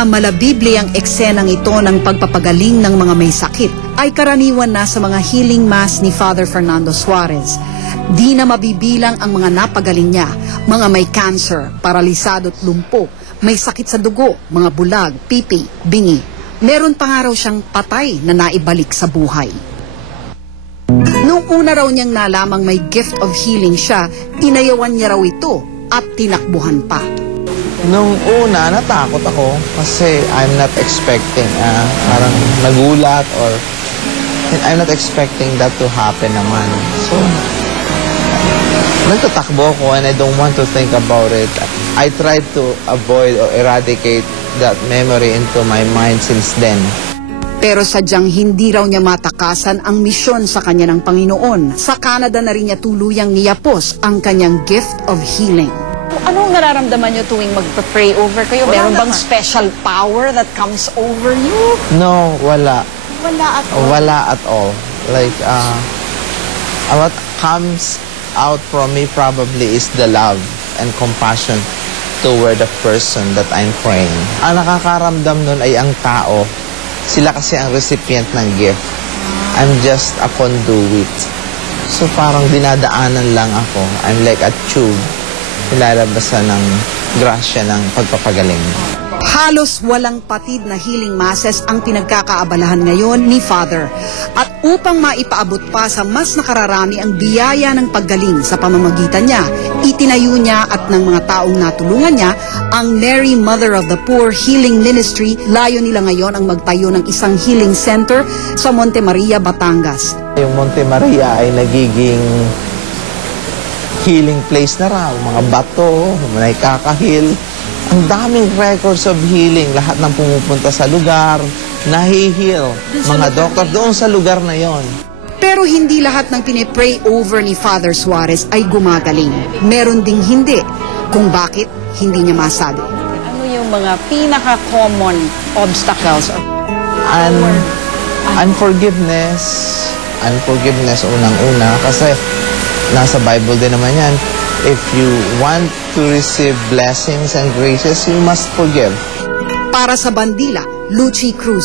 mga malabibliyang eksenang ito ng pagpapagaling ng mga may sakit ay karaniwan na sa mga healing mass ni Father Fernando Suarez. Di na mabibilang ang mga napagaling niya, mga may cancer, paralisado at lumpo, may sakit sa dugo, mga bulag, pipi, bingi. Meron pa nga raw siyang patay na naibalik sa buhay. Nung una raw niyang nalamang may gift of healing siya, inayawan niya raw ito at tinakbuhan pa. Nung una, natakot ako kasi I'm not expecting, parang nagulat or I'm not expecting that to happen naman. So, nagtatakbo ako and I don't want to think about it. I tried to avoid or eradicate that memory into my mind since then. Pero sadyang hindi raw niya matakasan ang misyon sa kanya ng Panginoon. Sa Canada na rin niya tuluyang niyapos ang kanyang gift of healing. Anong nararamdaman niyo tuwing mag-pray over kayo? Meron bang special power that comes over you? No, wala. Wala at all? Wala at all. Like, what comes out from me probably is the love and compassion toward the person that I'm praying. Ang nakakaramdam nun ay ang tao. Sila kasi ang recipient ng gift. I'm just a conduit. So parang dinadaanan lang ako. I'm like a tube. Nilalabasan ng grasya ng pagpapagaling. Halos walang patid na healing masses ang pinagkakaabalahan ngayon ni Father. At upang maipaabot pa sa mas nakararami ang biyaya ng paggaling sa pamamagitan niya, itinayo niya at ng mga taong natulungan niya ang Mary Mother of the Poor Healing Ministry. Layo nila ngayon ang magtayo ng isang healing center sa Monte Maria, Batangas. Yung Monte Maria ay nagiging healing place na raw. Mga bato, may kakahil. Ang daming records of healing. Lahat ng pumupunta sa lugar, nahi-heal. Mga doktor doon sa lugar na yon. Pero hindi lahat ng pinipray over ni Father Suarez ay gumagaling. Meron ding hindi. Kung bakit, hindi niya masabi. Ano yung mga pinaka-common obstacles? Unforgiveness. Unforgiveness unang-una kasi nasa Bible din naman yan. If you want to receive blessings and graces, you must forgive. Para sa Bandila, Lucy Cruz.